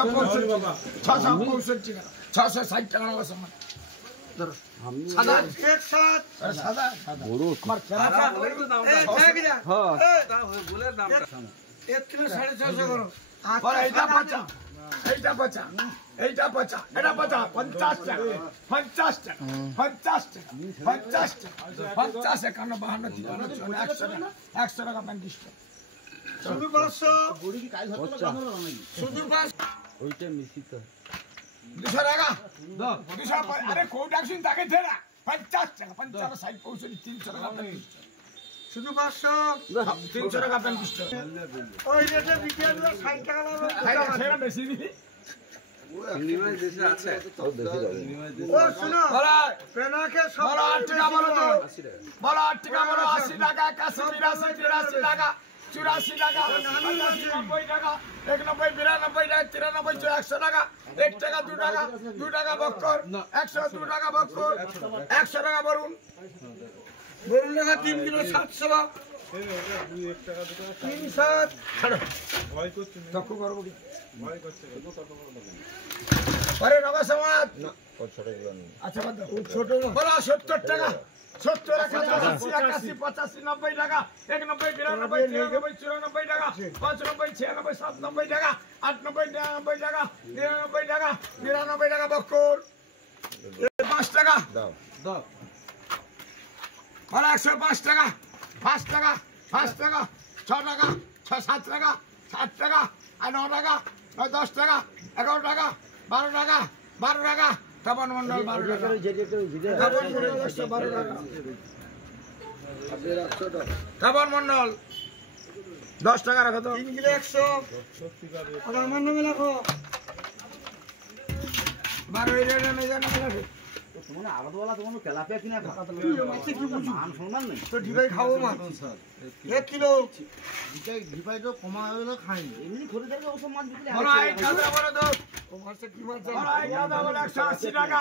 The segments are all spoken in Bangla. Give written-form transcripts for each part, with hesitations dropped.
665 টাকা 660 টাকা নগদ সম্মান সাদা এক সাত সাদা বড় আমার গোলের দামটা 1 কিলো 650 করো আর এইটা 50 এইটা 50 এইটা 50 এটা 50 50 টাকা 50 টাকা 50 টাকা 50 টাকা 50 51 52 53 100 টাকা 35 টাকা শুধু 500 বড়ি কি কাল হতো না শুধু 5 ওইটা মিশিত 200 টাকা 200 আরে কোড অ্যাকশন তাকে দেনা 50 টাকা 55 60 65 300 টাকা শুধু 500 300 টাকা 35 টাকা ওই রেটে বিক্রি হলো 60 টাকা লাগবে সেটা বেশি দিবি নিমাই দেশে আছে তো বেশি যাবে ও শুনো বলা পেনাকে সব 8 টাকা বলো তো বলো 8 টাকা বলো 80 টাকা 81 82 83 টাকা 84 টাকা 90 টাকা 91 92 টাকা 93 100 টাকা 1 টাকা 2 টাকা বক্কর 102 টাকা বক্কর 100 টাকা বরুন বরুন টাকা 3 কিলো 700 1 টাকা 2 টাকা 37 ছাড়ো ভয় করছ না তকু করব কি ভয় করছে কত করব আরে নগদ সমাজ না কত ছোট দিবেন আচ্ছা বাদ দাও ছোট বলা 70 টাকা 70 টাকা 80 81 85 90 টাকা 91 92 93 94 টাকা 95 96 97 টাকা 98 99 টাকা 99 টাকা 99 টাকা বক্কর 5 টাকা দাও দাও বলা 105 টাকা 5 টাকা 5 টাকা 6 টাকা 6 7 টাকা 7 টাকা আর 9 টাকা 10 টাকা 11 টাকা 12 টাকা 12 টাকা তপন মন্ডল 12 টাকা তপন মন্ডল 12 টাকা তপন মন্ডল 10 টাকা রাখো তো 3 কিলো 100 আর আমার নামে রাখো 12 এর নামে জানা রাখো তোমার আলাদা वाला তোমার তেলাপিয়া কিনা খাতা মাছে কি বুঝু মান সম্মান নাই তো ঢিবাই খাবো মা 1 কিলো ঢিবাই তো কমা হলো খাই এমনি খরিদারকে ওসব মাছ বিক্রি বড় আই দাদা বড় দোষ ও মাছে কি মাছ বড় আই দাদা বড় 180 টাকা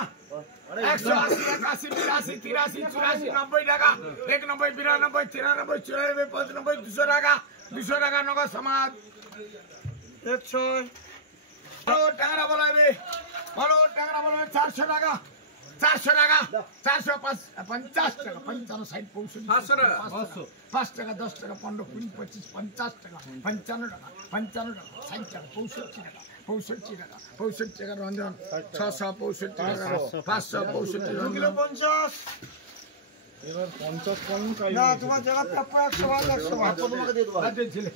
180 81 82 83 84 90 টাকা 91 92 93 94 95 200 টাকা 200 টাকা নগদ সমাজ 100 বড় টাকা বলাবে বড় টাকা বলাবে 400 টাকা 400 টাকা 450 টাকা 55 60 65 500 টাকা 10 টাকা 15 20 25 50 টাকা 55 টাকা 55 টাকা 60 টাকা 65 টাকা 65 টাকা রঞ্জন 665 টাকা 565 কিলো 50 এবার 50 কম চাই না তোমার জায়গা প্রাপ্য 100 তোমাকে দিয়ে দেব আচ্ছা ছেলে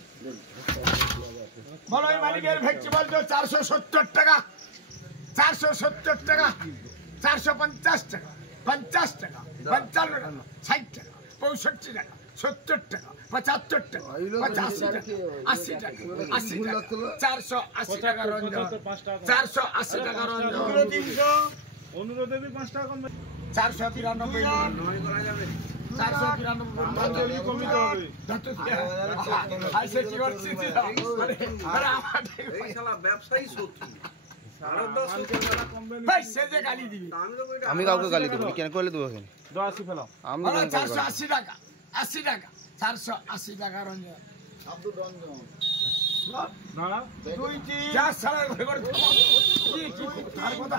বলো এই মালিকের ভেক্সি বলছো 470 টাকা 470 টাকা 450 টাকা 50 টাকা 55 টাকা 60 টাকা 65 টাকা 70 টাকা 75 টাকা 85 টাকা 80 টাকা 80 টাকা 480 টাকা রঞ্জন 480 টাকা রঞ্জন 300 অনুরোধে 5 টাকা কম 493 নয় করা যাবে 493 কমিতে হবে আইসে কি করছিস আরে আমার এই শালা ব্যবসায়ী শত্রু আমি কাউকে গালি দেবো কেন করলে দেবো এখানে 80 ফেলাও আমি 480 টাকা 80 টাকা 480 টাকা রঞ্জন আব্দুল রঞ্জন না তুই কি যা সারা ঘরে কি আর কথা